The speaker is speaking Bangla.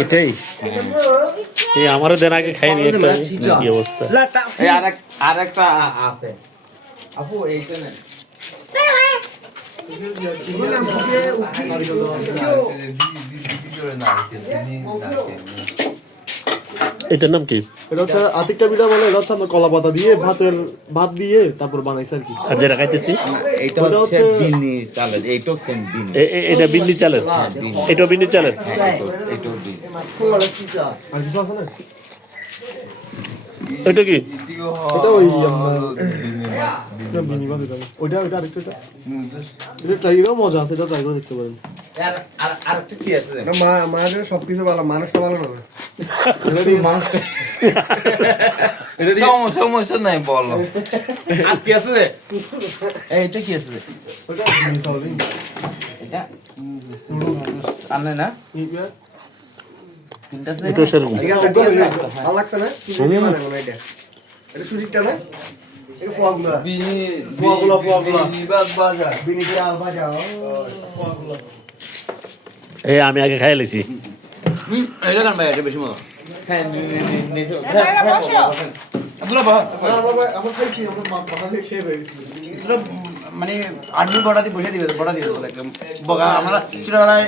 এটাই এই আমারও দেন আগে খাইনি একটা কি অবস্থা এই আরেক আরেকটা আছে আপু এইটা নেন এটার নাম কি? এটা হচ্ছে আতিকটা পিঠা বলে এটা হচ্ছে আমরা কলা পাতা দিয়ে ভাতের ভাত দিয়ে তারপর বানাইছে আর কি। আর যেটা খাইতেছি? ওটা হচ্ছে হচ্ছে- বিনি চালের এইটাও সেম বিনি এ- এ- এটা বিন্দি চালের? এটাও বিন্দি চালের? হ্যাঁ এইটাও এইটাও আর কিছু আছে না? এটা কি? এটা ওই আপনার ভাত এটা ওইটা ওইটা আরেকটা এটা এটা ট্রাই মজা আছে এটা ট্রাই করে দেখতে পারেন। আর আর আরেকটা কি আছে? না, মা মায়ের সবকিছু ভালো মানুষটা ভালো না। মানুষটা সমস্যা নাই বলো। আর কি আছে? এইটা কি আছে? এটা? আনে না? এটাও সেরকম। ভালো লাগছে না? মানে। এটা। এটা না? এটা বিনি ফোয়াগুলো, ফোয়াগুলো। বিনি চাল ভাজা ও। এই আমি আগে খাই লেছি। হুম এটা কান ভাই এটা বেশি মজা? নি নি নি নি আমরা আমরা খাইছি আমরা মাথা দিয়ে খেয়ে রয়েছি মানে আর্মি বড়া দিয়ে বসে দিবে বড়া দিয়ে একদম। বগা আমরা ছোটবেলায়